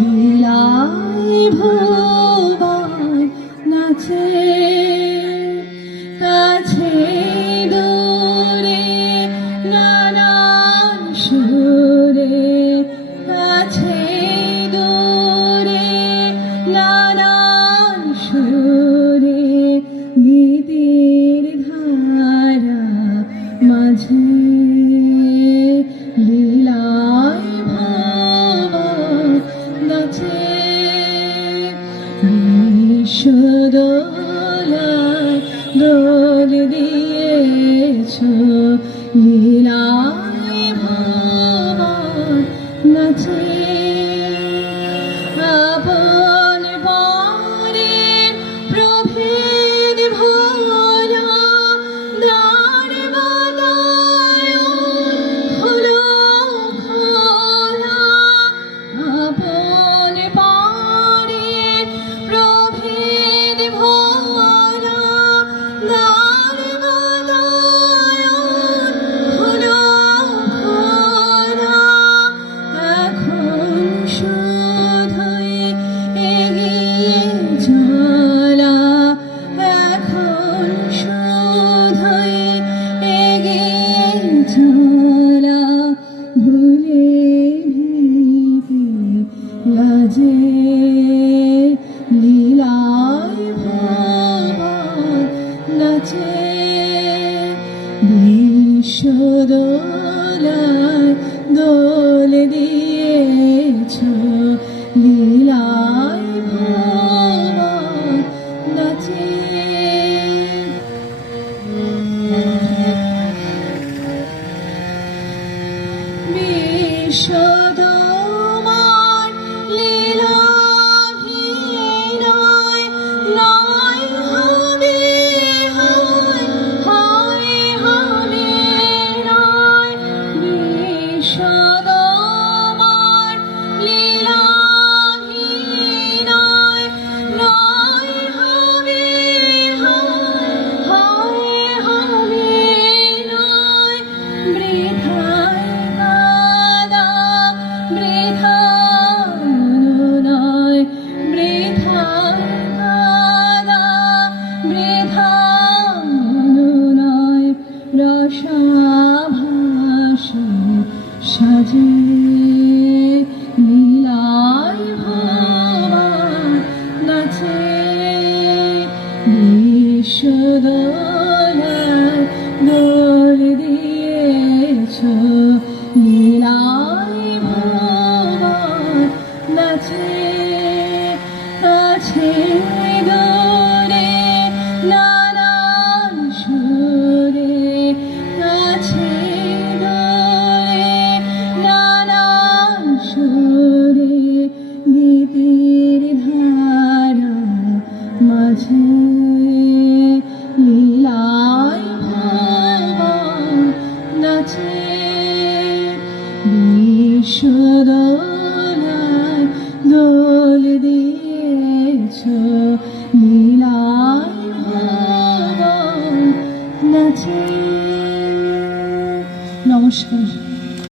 লীলায় ভুবন নাচে কাছে দূরে নানান সুরে কাছে দূরে নানান সুরে গীতের ধারা মাঝে লীলায় ভুবন নাচে বিশ্বদোলায় দোল দিয়েছ লীলায় ভুবন নাচে আপন পরের প্রভেদ ভোলা দ্বার বাতায়ন হলো খোলা আপন পরের প্রভেদ ভোলা দ্বার বাতায়ন হলো খোলা এখন শুধুই এগিয়ে চলা এখন শুধুই এগিয়ে চলা ভুলে ভীতি লাজে লীলায় ভুবন নাচে বিশ্বদোলায় দোল দিয়েছ লীলায় ভুবন নাচে বিশ্বদোমার লীলাভিনয় নয় হবে হয় হয় হবে নয় বিশ্বদোমার লীলাভিনয় নয় হবে হয় হয় হবে নয় বৃথায় কাদা বৃথা নয় বৃথায় কাদা বৃথা নয় রসাভাসে সাজে লীলায় ভুবন নাচে বিশ্বদোলায় দোল দিয়েছ লীলায় ভুবন নাচে কাছে দূরে নানান সুরে কাছে দূরে নানান সুরে গীতের ধারা মাঝে লীলায় ভুবন নাচে বিশ্বদোলায় দোল দিয়েছ লীলায় ভুবন নাচে। নমস্কার।